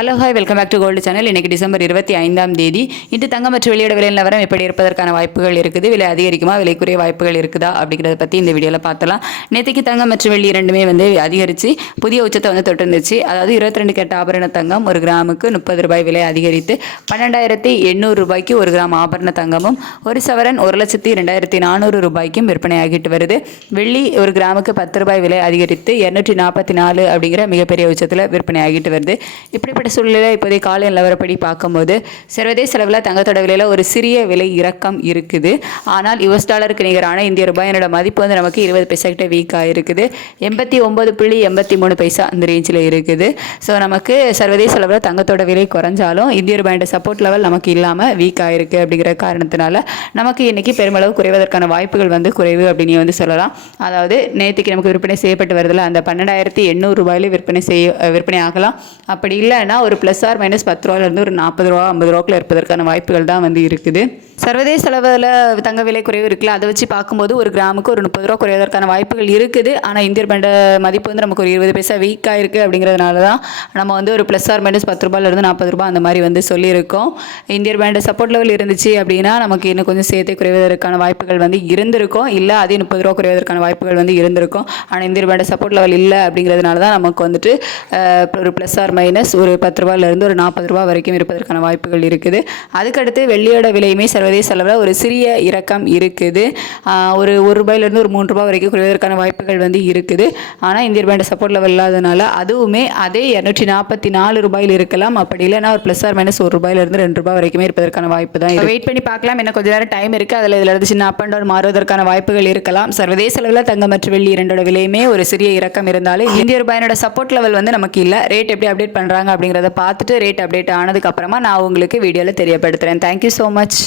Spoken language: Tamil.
Hello hi welcome back to gold channel. இன்றைக்கி டிசம்பர் 25ஆம் தேதி. இன்று தங்கம் மற்றும் வெளியோட விலை நிலவரம் எப்படி இருப்பதற்கான வாய்ப்புகள் இருக்குது, விலை அதிகரிக்குமா விலை குறைய வாய்ப்புகள் இருக்குதா அப்படிங்கிறத பற்றி இந்த வீடியோவில் பார்த்தலாம். நேற்றுக்கு தங்கம் மற்றும் வெள்ளி இரண்டுமே அதிகரித்து புதிய உச்சத்தை தொட்டிருந்துச்சு. அதாவது 22 கேரட் ஆபரண தங்கம் ஒரு கிராமுக்கு 30 ரூபாய் விலை அதிகரித்து 12,800 ரூபாய்க்கு ஒரு கிராம் ஆபரண தங்கமும் ஒரு சவரன் 1,02,400 ரூபாய்க்கும் விற்பனையாகிட்டு வருது. வெள்ளி ஒரு கிராமுக்கு 10 ரூபாய் விலை அதிகரித்து 244 அப்படிங்கிற மிகப்பெரிய உச்சத்தில் விற்பனையாகிட்டு வருது. இப்படிப்பட்ட சூழ்நிலை இப்போதைய கால நிலவரப்படி பார்க்கும்போது சர்வதேச அளவில் தங்கத்தோட விலையில் ஒரு சிறிய விலை இறக்கம் இருக்குது. ஆனால் US டாலருக்கு நிகரான இந்திய ரூபாயினோட மதிப்பு நமக்கு 20 பைசா கிட்ட வீக் ஆகிருக்குது. 89.83 பைசா அந்த ரேஞ்சில் இருக்குது. ஸோ நமக்கு சர்வதேச அளவில் தங்கத்தோட விலை குறைஞ்சாலும் இந்திய ரூபாயோட சப்போர்ட் லெவல் நமக்கு இல்லாமல் வீக் ஆகிருக்கு. அப்படிங்கிற காரணத்தினால நமக்கு இன்றைக்கி பெருமளவு குறைவதற்கான வாய்ப்புகள் குறைவு அப்படின்னு சொல்லலாம். அதாவது நேற்றுக்கு நமக்கு விற்பனை செய்யப்பட்டு வருதில்ல, அந்த 12,800 ரூபாயில விற்பனை ஆகலாம். அப்படி இல்லைன்னா ஒரு ப்ளஸ் ஆர் மைனஸ் 10 ரூபாயிலிருந்து ஒரு 40 ரூபா 50 ரூபாக்குள்ள இருப்பதற்கான வாய்ப்புகள் தான் இருக்குது. சர்வதேச அளவில் தங்க விலை குறைவு இருக்குல்ல, அதை வச்சு பார்க்கும்போது ஒரு கிராமுக்கு ஒரு 30 ரூபா குறைவதற்கான வாய்ப்புகள் இருக்குது. ஆனால் இந்திய ரூபாயோட மதிப்பு நமக்கு ஒரு 20 பைசா வீக்காக இருக்குது. அப்படிங்கிறதுனால தான் நம்ம ஒரு ப்ளஸ் ஆர் மைனஸ் 10 ரூபாயிலிருந்து 40 ரூபா அந்த மாதிரி சொல்லியிருக்கோம். இந்திய ரூபாயோட சப்போர்ட் லெவல் இருந்துச்சு அப்படின்னா நமக்கு இன்னும் கொஞ்சம் சேர்த்து குறைவதற்கான வாய்ப்புகள் இருந்திருக்கும். இல்லை அதே 30 ரூபா குறைவதற்கான வாய்ப்புகள் இருந்திருக்கும். ஆனால் இந்திய ரூபாயோட சப்போர்ட் லெவல் இல்லை அப்படிங்கிறதுனால தான் நமக்கு ஒரு ப்ளஸ் ஆர் மைனஸ் ஒரு 10 ரூபாயிலிருந்து ஒரு 40 ரூபா வரைக்கும் இருப்பதற்கான வாய்ப்புகள் இருக்குது. அதுக்கடுத்து வெள்ளியோட விலையுமே சர்வதேச அளவில் ஒரு சிறிய இறக்கம் இருக்குது. ஒரு ரூபாயிலிருந்து ஒரு 3 ரூபாய் வரைக்கும் குறைவதற்கான வாய்ப்புகள் இருக்குது. ஆனால் இந்திய ரூபாயோட சப்போர்ட் லெவல் இல்லாதனால அதுவுமே அதே 244 ரூபாயில் இருக்கலாம். அப்படி இல்லைன்னா ஒரு ப்ளஸ் ஆர் மைனஸ் ஒரு ரூபாயிலிருந்து 2 ரூபாய் வரைக்குமே இருப்பதற்கான வாய்ப்பு தான். வெயிட் பண்ணி பார்க்கலாம். இன்னும் கொஞ்சம் நேரம் டைம் இருக்குது. அதில் இதில் சின்ன அப் அண்ட் டவுன் மாறுவதற்கான வாய்ப்புகள் இருக்கலாம். சர்வதேச அளவில் தங்கம் மற்றும் வெள்ளி இரண்டோட விலையுமே ஒரு சிறிய இறக்கம் இருந்தாலும் இந்திய ரூபாயோட சப்போர்ட் லெவல் நமக்கு இல்லை. ரேட் எப்படி அப்டேட் பண்ணுறாங்க அப்படிங்கிறத பார்த்துட்டு ரேட் அப்டேட் ஆனதுக்கப்புறமா நான் உங்களுக்கு வீடியோவில் தெரியப்படுத்துகிறேன். Thank you so much.